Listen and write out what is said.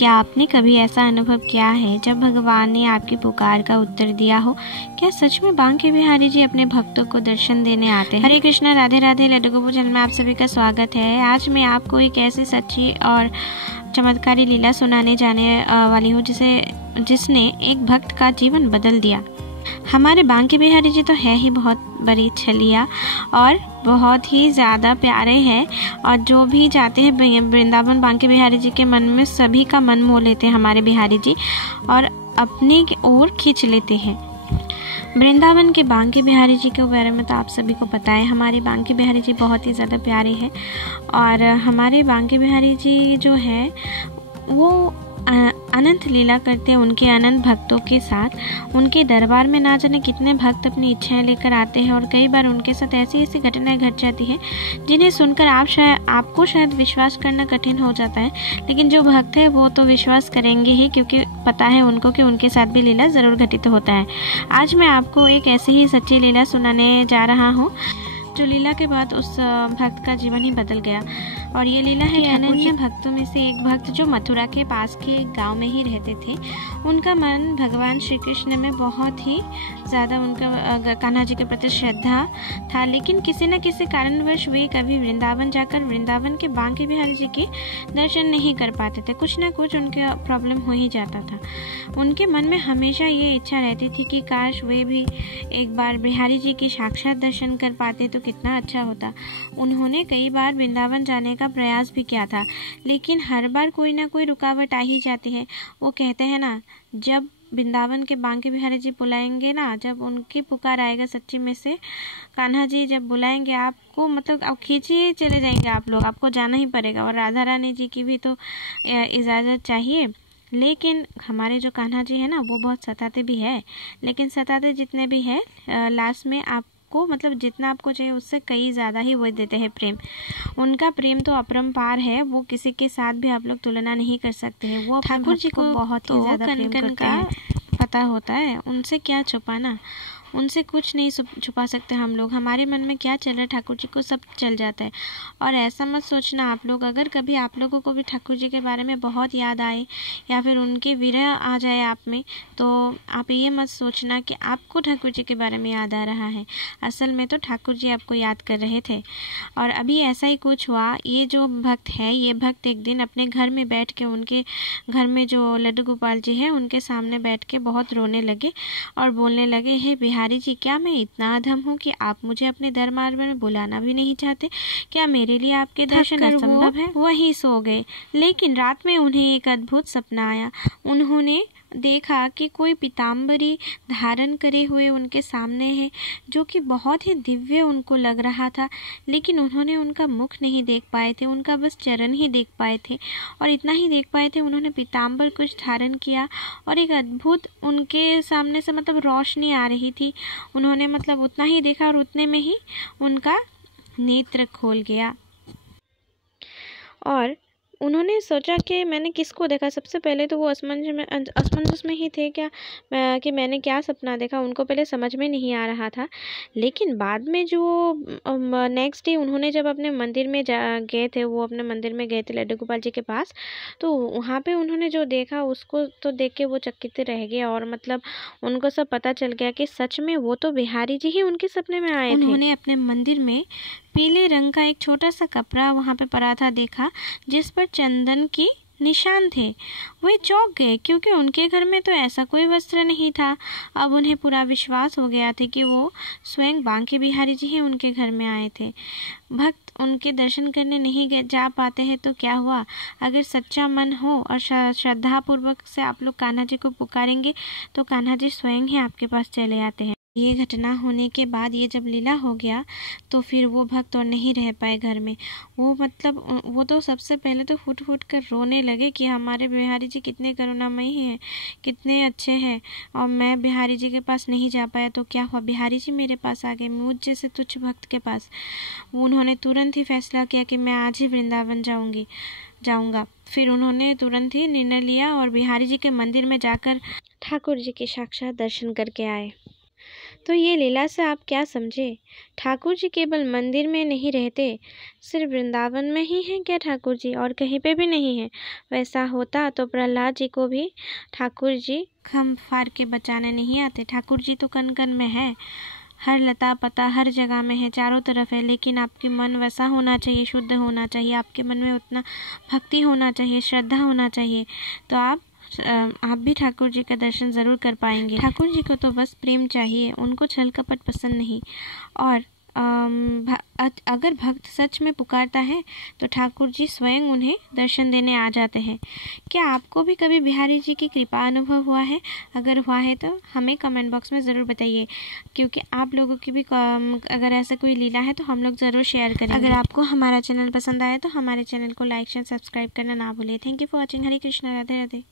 क्या आपने कभी ऐसा अनुभव किया है जब भगवान ने आपकी पुकार का उत्तर दिया हो? क्या सच में बांके बिहारी जी अपने भक्तों को दर्शन देने आते हैं? हरे कृष्णा, राधे राधे। लड्डू गोपाल चैनल में आप सभी का स्वागत है। आज मैं आपको एक ऐसी सच्ची और चमत्कारी लीला सुनाने जाने वाली हूँ जिसने एक भक्त का जीवन बदल दिया। हमारे बांके बिहारी जी तो है ही बहुत बड़ी छलिया और बहुत ही ज़्यादा प्यारे हैं, और जो भी जाते हैं वृंदावन बांके बिहारी जी के मन में सभी का मन मोह लेते हैं हमारे बिहारी जी और अपने की ओर खींच लेते हैं। वृंदावन के बांके बिहारी जी के बारे में तो आप सभी को पता है। हमारे बांके बिहारी जी बहुत ही ज़्यादा प्यारे हैं और हमारे बांके बिहारी जी जो है वो अनंत लीला करते हैं उनके अनंत भक्तों के साथ। उनके दरबार में ना जाने कितने भक्त अपनी इच्छाएं लेकर आते हैं और कई बार उनके साथ ऐसी ऐसी घटनाएं घट जाती हैं जिन्हें सुनकर आपको शायद विश्वास करना कठिन हो जाता है, लेकिन जो भक्त है वो तो विश्वास करेंगे ही, क्योंकि पता है उनको कि उनके साथ भी लीला ज़रूर घटित होता है। आज मैं आपको एक ऐसी ही सच्ची लीला सुनाने जा रहा हूँ जो लीला के बाद उस भक्त का जीवन ही बदल गया। और ये लीला है अनन्य भक्तों में से एक भक्त जो मथुरा के पास के गांव में ही रहते थे। उनका मन भगवान श्री कृष्ण में बहुत ही ज़्यादा उनका कान्हा जी के प्रति श्रद्धा था, लेकिन किसी न किसी कारणवश वे कभी वृंदावन जाकर वृंदावन के बांके बिहारी जी के दर्शन नहीं कर पाते थे। कुछ ना कुछ उनके प्रॉब्लम हो ही जाता था। उनके मन में हमेशा ये इच्छा रहती थी कि काश वे भी एक बार बिहारी जी की साक्षात दर्शन कर पाते तो कितना अच्छा होता। उन्होंने कई बार वृंदावन जाने का प्रयास भी किया था, लेकिन हर बार कोई ना कोई रुकावट आ ही जाती है। वो कहते हैं ना, जब वृंदावन के बांके बिहारी जी बुलाएंगे ना, जब उनकी पुकार आएगा सच्ची में से, कान्हा जी जब बुलाएंगे आपको, मतलब आप खींचे चले जाएंगे आप लोग, आपको जाना ही पड़ेगा। और राधा रानी जी की भी तो इजाज़त चाहिए। लेकिन हमारे जो कान्हा जी है ना, वो बहुत सताते भी है, लेकिन सताते जितने भी है लास्ट में आपको, मतलब जितना आपको चाहिए उससे कई ज़्यादा ही वो देते हैं प्रेम। उनका प्रेम तो अपरंपार है, वो किसी के साथ भी आप लोग तुलना नहीं कर सकते हैं। वो ठाकुर जी को बहुत ही ज़्यादा प्रेम करते हैं, पता होता है। उनसे क्या छुपाना, उनसे कुछ नहीं छुपा सकते हम लोग। हमारे मन में क्या चल रहा है ठाकुर जी को सब चल जाता है। और ऐसा मत सोचना आप लोग, अगर कभी आप लोगों को भी ठाकुर जी के बारे में बहुत याद आए या फिर उनके विरह आ जाए आप में, तो आप ये मत सोचना कि आपको ठाकुर जी के बारे में याद आ रहा है। असल में तो ठाकुर जी आपको याद कर रहे थे। और अभी ऐसा ही कुछ हुआ। ये जो भक्त है, ये भक्त एक दिन अपने घर में बैठ के, उनके घर में जो लड्डू गोपाल जी है उनके सामने बैठ के बहुत रोने लगे और बोलने लगे, हे बिहारी जी, क्या मैं इतना अधम हूँ कि आप मुझे अपने दरबार में बुलाना भी नहीं चाहते? क्या मेरे लिए आपके दर्शन असंभव है? वही सो गए। लेकिन रात में उन्हें एक अद्भुत सपना आया। उन्होंने देखा कि कोई पीताम्बरी धारण करे हुए उनके सामने है, जो कि बहुत ही दिव्य उनको लग रहा था, लेकिन उन्होंने उनका मुख नहीं देख पाए थे, उनका बस चरण ही देख पाए थे। और इतना ही देख पाए थे, उन्होंने पीताम्बर कुछ धारण किया और एक अद्भुत उनके सामने से मतलब रोशनी आ रही थी। उन्होंने मतलब उतना ही देखा और उतने में ही उनका नेत्र खोल गया और उन्होंने सोचा कि मैंने किसको देखा। सबसे पहले तो वो असमंजस में ही थे कि मैंने क्या सपना देखा, उनको पहले समझ में नहीं आ रहा था। लेकिन बाद में जो नेक्स्ट डे उन्होंने जब अपने मंदिर में गए थे, वो अपने मंदिर में गए थे लड्डू गोपाल जी के पास, तो वहाँ पे उन्होंने जो देखा उसको तो देख के वो चकित रह गए और मतलब उनको सब पता चल गया कि सच में वो तो बिहारी जी ही उनके सपने में आए थे। उन्होंने अपने मंदिर में पीले रंग का एक छोटा सा कपड़ा वहाँ पे पड़ा था देखा, जिस पर चंदन की निशान थे। वे चौंक गए क्योंकि उनके घर में तो ऐसा कोई वस्त्र नहीं था। अब उन्हें पूरा विश्वास हो गया था कि वो स्वयं बांके बिहारी जी ही उनके घर में आए थे। भक्त उनके दर्शन करने नहीं जा पाते हैं तो क्या हुआ? अगर सच्चा मन हो और श्रद्धा पूर्वक से आप लोग कान्हा जी को पुकारेंगे तो कान्हा जी स्वयं ही आपके पास चले आते हैं। ये घटना होने के बाद, ये जब लीला हो गया, तो फिर वो भक्त और नहीं रह पाए घर में। वो तो सबसे पहले तो फूट फूट कर रोने लगे कि हमारे बिहारी जी कितने करुणामयी हैं, कितने अच्छे हैं, और मैं बिहारी जी के पास नहीं जा पाया तो क्या हुआ? बिहारी जी मेरे पास आ गए, मुझ जैसे तुच्छ भक्त के पास। उन्होंने तुरंत ही फैसला किया कि मैं आज ही वृंदावन जाऊंगा। फिर उन्होंने तुरंत ही निर्णय लिया और बिहारी जी के मंदिर में जाकर ठाकुर जी के साक्षात दर्शन करके आए। तो ये लीला से आप क्या समझे? ठाकुर जी केवल मंदिर में नहीं रहते, सिर्फ वृंदावन में ही हैं क्या ठाकुर जी, और कहीं पे भी नहीं है? वैसा होता तो प्रहलाद जी को भी ठाकुर जी खम फाड़ के बचाने नहीं आते। ठाकुर जी तो कण कण में है, हर लता पता हर जगह में है, चारों तरफ है। लेकिन आपके मन वैसा होना चाहिए, शुद्ध होना चाहिए, आपके मन में उतना भक्ति होना चाहिए, श्रद्धा होना चाहिए, तो आप भी ठाकुर जी का दर्शन ज़रूर कर पाएंगे। ठाकुर जी को तो बस प्रेम चाहिए, उनको छल कपट पसंद नहीं। और अगर भक्त सच में पुकारता है तो ठाकुर जी स्वयं उन्हें दर्शन देने आ जाते हैं। क्या आपको भी कभी बिहारी जी की कृपा अनुभव हुआ है? अगर हुआ है तो हमें कमेंट बॉक्स में ज़रूर बताइए, क्योंकि आप लोगों की भी अगर ऐसा कोई लीला है तो हम लोग ज़रूर शेयर करेंगे। अगर आपको हमारा चैनल पसंद आया तो हमारे चैनल को लाइक शेयर सब्सक्राइब करना ना भूलिए। Thank you for watching. Hare Krishna, Radhe Radhe.